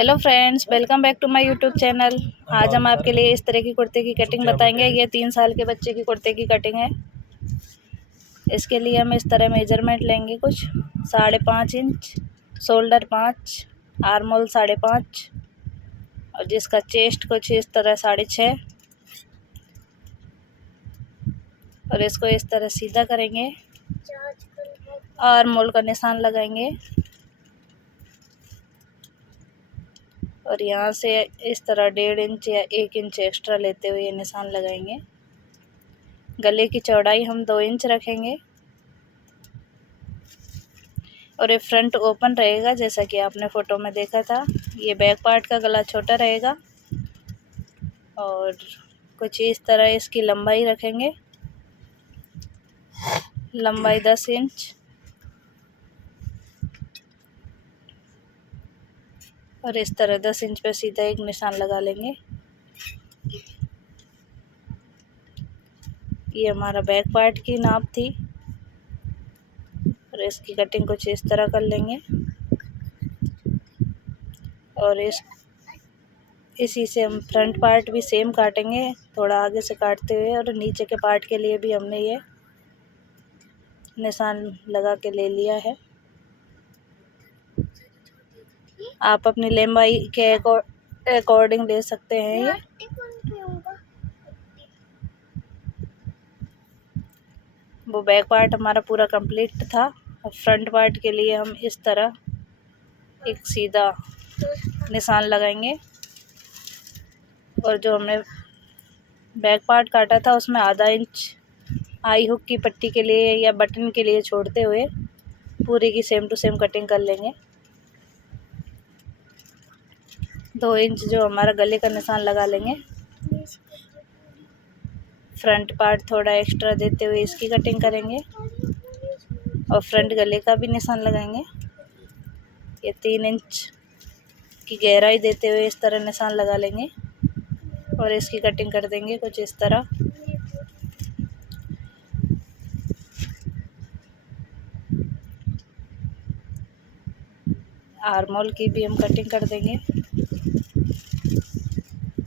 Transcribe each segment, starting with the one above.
Hello friends, welcome back to my YouTube channel. आज हम आपके लिए इस तरह की कुर्ते की कटिंग बताएंगे। ये 3 साल के बच्चे की कुर्ते की कटिंग है। इसके लिए हम इस तरह मेजरमेंट लेंगे कुछ 5.5 इंच, शोल्डर 5, आर्म होल 5.5 और जिसका चेस्ट कुछ इस तरह 6.5 और इसको इस तरह सीधा करेंगे। आर्म होल का निशान लगाएंगे और यहाँ से इस तरह 1.5 इंच या 1 इंच एक्स्ट्रा लेते हुए ये निशान लगाएंगे। गले की चौड़ाई हम 2 इंच रखेंगे और ये फ्रंट ओपन रहेगा जैसा कि आपने फ़ोटो में देखा था। ये बैक पार्ट का गला छोटा रहेगा और कुछ इस तरह इसकी लंबाई रखेंगे। लंबाई 10 इंच और इस तरह 10 इंच पे सीधा एक निशान लगा लेंगे। ये हमारा बैक पार्ट की नाप थी और इसकी कटिंग कुछ इस तरह कर लेंगे और इसी से हम फ्रंट पार्ट भी सेम काटेंगे, थोड़ा आगे से काटते हुए। और नीचे के पार्ट के लिए भी हमने ये निशान लगा के ले लिया है। आप अपनी लंबाई के अकॉर्डिंग ले सकते हैं। ये वो बैक पार्ट हमारा पूरा कंप्लीट था और फ्रंट पार्ट के लिए हम इस तरह एक सीधा निशान लगाएंगे और जो हमने बैक पार्ट काटा था उसमें आधा इंच आई हुक की पट्टी के लिए या बटन के लिए छोड़ते हुए पूरी की सेम टू सेम कटिंग कर लेंगे। 2 इंच जो हमारा गले का निशान लगा लेंगे। फ्रंट पार्ट थोड़ा एक्स्ट्रा देते हुए इसकी कटिंग करेंगे और फ्रंट गले का भी निशान लगाएंगे। ये 3 इंच की गहराई देते हुए इस तरह निशान लगा लेंगे और इसकी कटिंग कर देंगे कुछ इस तरह। आर्म होल की भी हम कटिंग कर देंगे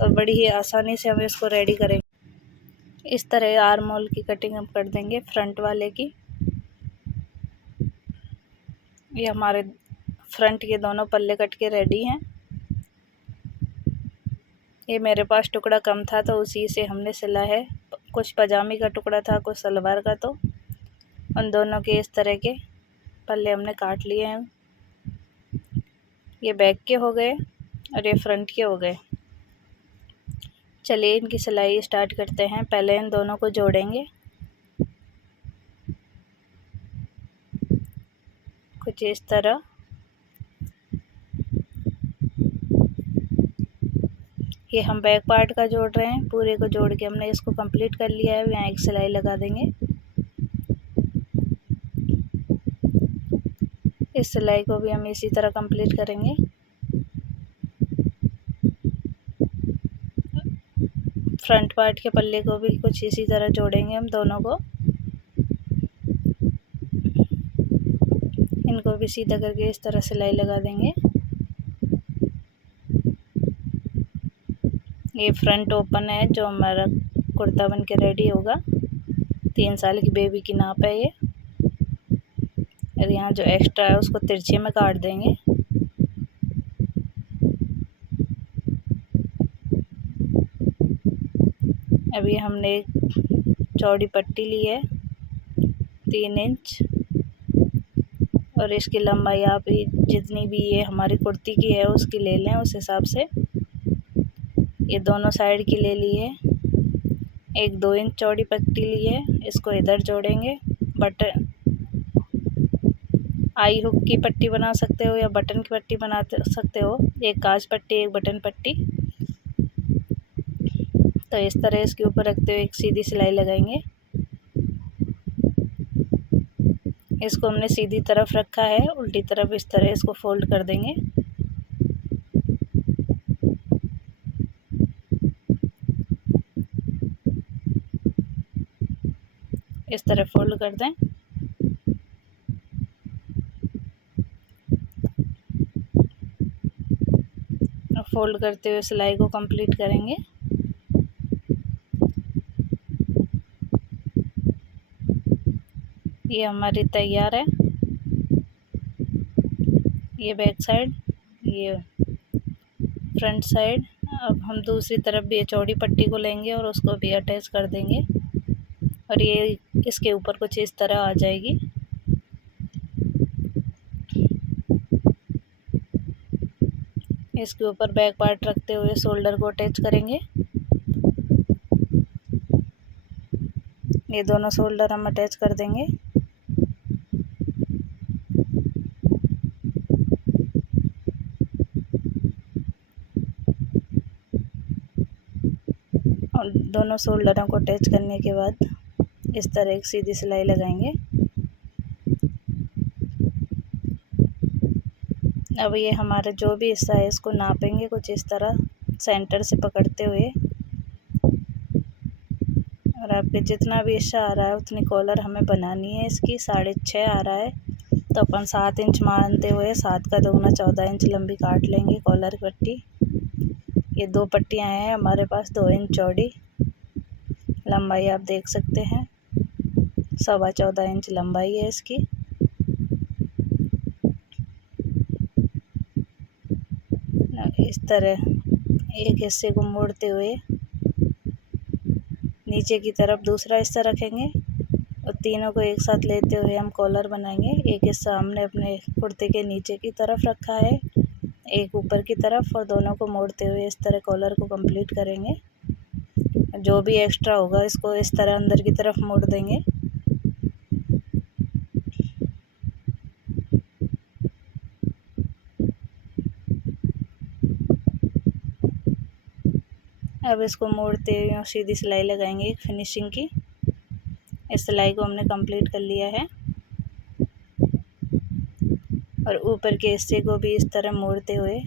और बड़ी ही आसानी से हम इसको रेडी करेंगे। इस तरह आर्म होल की कटिंग हम कर देंगे फ्रंट वाले की। ये हमारे फ्रंट के दोनों पल्ले कट के रेडी हैं। ये मेरे पास टुकड़ा कम था तो उसी से हमने सिला है। कुछ पजामी का टुकड़ा था, कुछ सलवार का, तो उन दोनों के इस तरह के पल्ले हमने काट लिए हैं। ये बैक के हो गए और ये फ्रंट के हो गए। चलिए इनकी सिलाई स्टार्ट करते हैं। पहले इन दोनों को जोड़ेंगे कुछ इस तरह। ये हम बैक पार्ट का जोड़ रहे हैं, पूरे को जोड़ के हमने इसको कंप्लीट कर लिया है। यहाँ एक सिलाई लगा देंगे। इस सिलाई को भी हम इसी तरह कंप्लीट करेंगे। फ्रंट पार्ट के पल्ले को भी कुछ इसी तरह जोड़ेंगे हम दोनों को। इनको भी सीधा करके इस तरह सिलाई लगा देंगे। ये फ्रंट ओपन है जो हमारा कुर्ता बन के रेडी होगा। 3 साल की बेबी की नाप है ये। और यहाँ जो एक्स्ट्रा है उसको तिरछे में काट देंगे। अभी हमने एक चौड़ी पट्टी ली है 3 इंच और इसकी लंबाई आप जितनी भी ये हमारी कुर्ती की है उसकी ले लें उस हिसाब से। ये दोनों साइड की ले ली है। एक 2 इंच चौड़ी पट्टी ली है, इसको इधर जोड़ेंगे। बटन आई हुक की पट्टी बना सकते हो या बटन की पट्टी बना सकते हो। एक काज पट्टी, एक बटन पट्टी। तो इस तरह इसके ऊपर रखते हुए एक सीधी सिलाई लगाएंगे। इसको हमने सीधी तरफ रखा है, उल्टी तरफ इस तरह इसको फोल्ड कर देंगे। इस तरह फोल्ड कर दें। फोल्ड करते हुए सिलाई को कंप्लीट करेंगे। ये हमारी तैयार है। ये बैक साइड, ये फ्रंट साइड। अब हम दूसरी तरफ भी ये चौड़ी पट्टी को लेंगे और उसको भी अटैच कर देंगे और ये इसके ऊपर कुछ इस तरह आ जाएगी। इसके ऊपर बैक पार्ट रखते हुए शोल्डर को अटैच करेंगे। ये दोनों शोल्डर हम अटैच कर देंगे। और दोनों शोल्डरों को अटैच करने के बाद इस तरह एक सीधी सिलाई लगाएंगे। अब ये हमारा जो भी हिस्सा है इसको नापेंगे कुछ इस तरह सेंटर से पकड़ते हुए, और आपके जितना भी हिस्सा आ रहा है उतनी कॉलर हमें बनानी है। इसकी 6.5 आ रहा है तो अपन 7 इंच मानते हुए 7 का दुगना 14 इंच लंबी काट लेंगे कॉलर पट्टी। ये 2 पट्टियाँ हैं हमारे पास, 2 इंच चौड़ी लंबाई आप देख सकते हैं, 14.25 इंच लंबाई है इसकी। इस तरह एक हिस्से को मोड़ते हुए नीचे की तरफ दूसरा हिस्सा रखेंगे और तीनों को एक साथ लेते हुए हम कॉलर बनाएंगे। एक हिस्सा हमने अपने कुर्ते के नीचे की तरफ रखा है, एक ऊपर की तरफ, और दोनों को मोड़ते हुए इस तरह कॉलर को कंप्लीट करेंगे। जो भी एक्स्ट्रा होगा इसको इस तरह अंदर की तरफ मोड़ देंगे। अब इसको मोड़ते हुए सीधी सिलाई लगाएंगे एक फिनिशिंग की। इस सिलाई को हमने कंप्लीट कर लिया है और ऊपर के हिस्से को भी इस तरह मोड़ते हुए,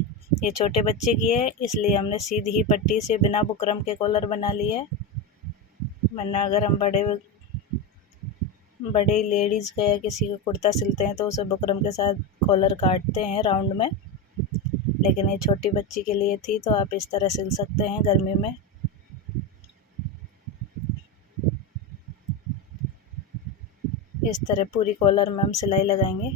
ये छोटे बच्चे की है इसलिए हमने सीधी ही पट्टी से बिना बुकरम के कॉलर बना लिया है, वरना अगर हम बड़े लेडीज़ का या किसी का कुर्ता सिलते हैं तो उसे बुकरम के साथ कॉलर काटते हैं राउंड में, लेकिन ये छोटी बच्ची के लिए थी तो आप इस तरह सिल सकते हैं गर्मी में। इस तरह पूरी कॉलर में हम सिलाई लगाएंगे।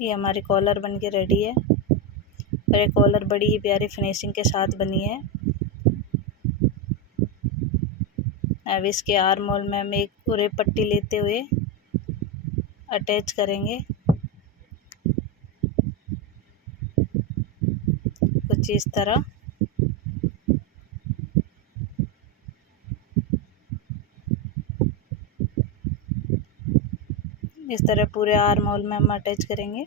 ये हमारी कॉलर बन के रेडी है और ये कॉलर बड़ी ही प्यारी फिनिशिंग के साथ बनी है। अब इसके आर्म होल में हम एक पूरे पट्टी लेते हुए अटैच करेंगे कुछ इस तरह। इस तरह पूरे आर्म होल में हम अटैच करेंगे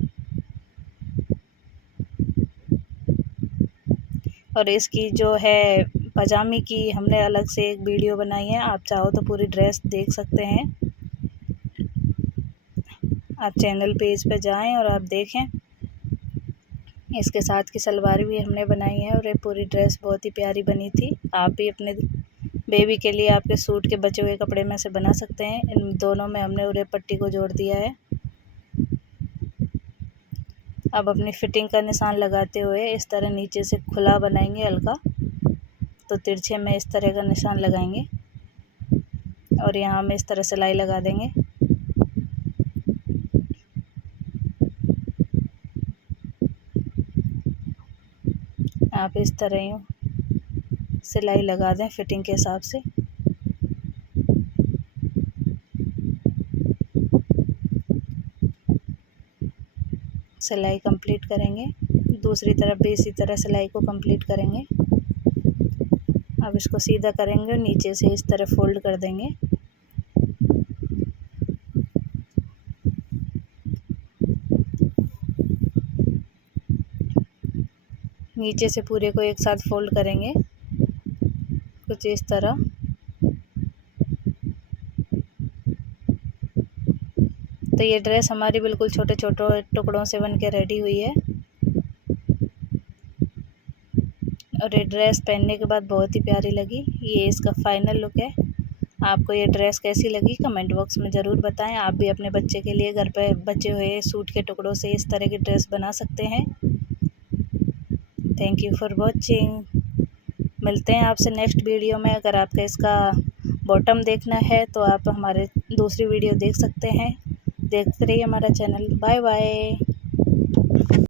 और इसकी जो है पजामी की हमने अलग से एक वीडियो बनाई है, आप चाहो तो पूरी ड्रेस देख सकते हैं। आप चैनल पेज पे जाएं और आप देखें। इसके साथ की सलवार भी हमने बनाई है और ये पूरी ड्रेस बहुत ही प्यारी बनी थी। आप भी अपने बेबी के लिए आपके सूट के बचे हुए कपड़े में से बना सकते हैं। इन दोनों में हमने उरे पट्टी को जोड़ दिया है। अब अपनी फिटिंग का निशान लगाते हुए इस तरह नीचे से खुला बनाएंगे हल्का, तो तिरछे में इस तरह का निशान लगाएंगे और यहाँ में इस तरह सिलाई लगा देंगे। आप इस तरह यूँ सिलाई लगा दें फिटिंग के हिसाब से। सिलाई कंप्लीट करेंगे, दूसरी तरफ भी इसी तरह सिलाई को कंप्लीट करेंगे। अब इसको सीधा करेंगे और नीचे से इस तरह फोल्ड कर देंगे। नीचे से पूरे को एक साथ फोल्ड करेंगे कुछ इस तरह। तो ये ड्रेस हमारी बिल्कुल छोटे छोटे टुकड़ों से बन के रेडी हुई है और ये ड्रेस पहनने के बाद बहुत ही प्यारी लगी। ये इसका फाइनल लुक है। आपको ये ड्रेस कैसी लगी कमेंट बॉक्स में ज़रूर बताएं। आप भी अपने बच्चे के लिए घर पे बचे हुए सूट के टुकड़ों से इस तरह की ड्रेस बना सकते हैं। Thank you for watching. मिलते हैं आपसे नेक्स्ट वीडियो में। अगर आपका इसका बॉटम देखना है तो आप हमारे दूसरी वीडियो देख सकते हैं। देखते रहिए हमारा चैनल। Bye bye.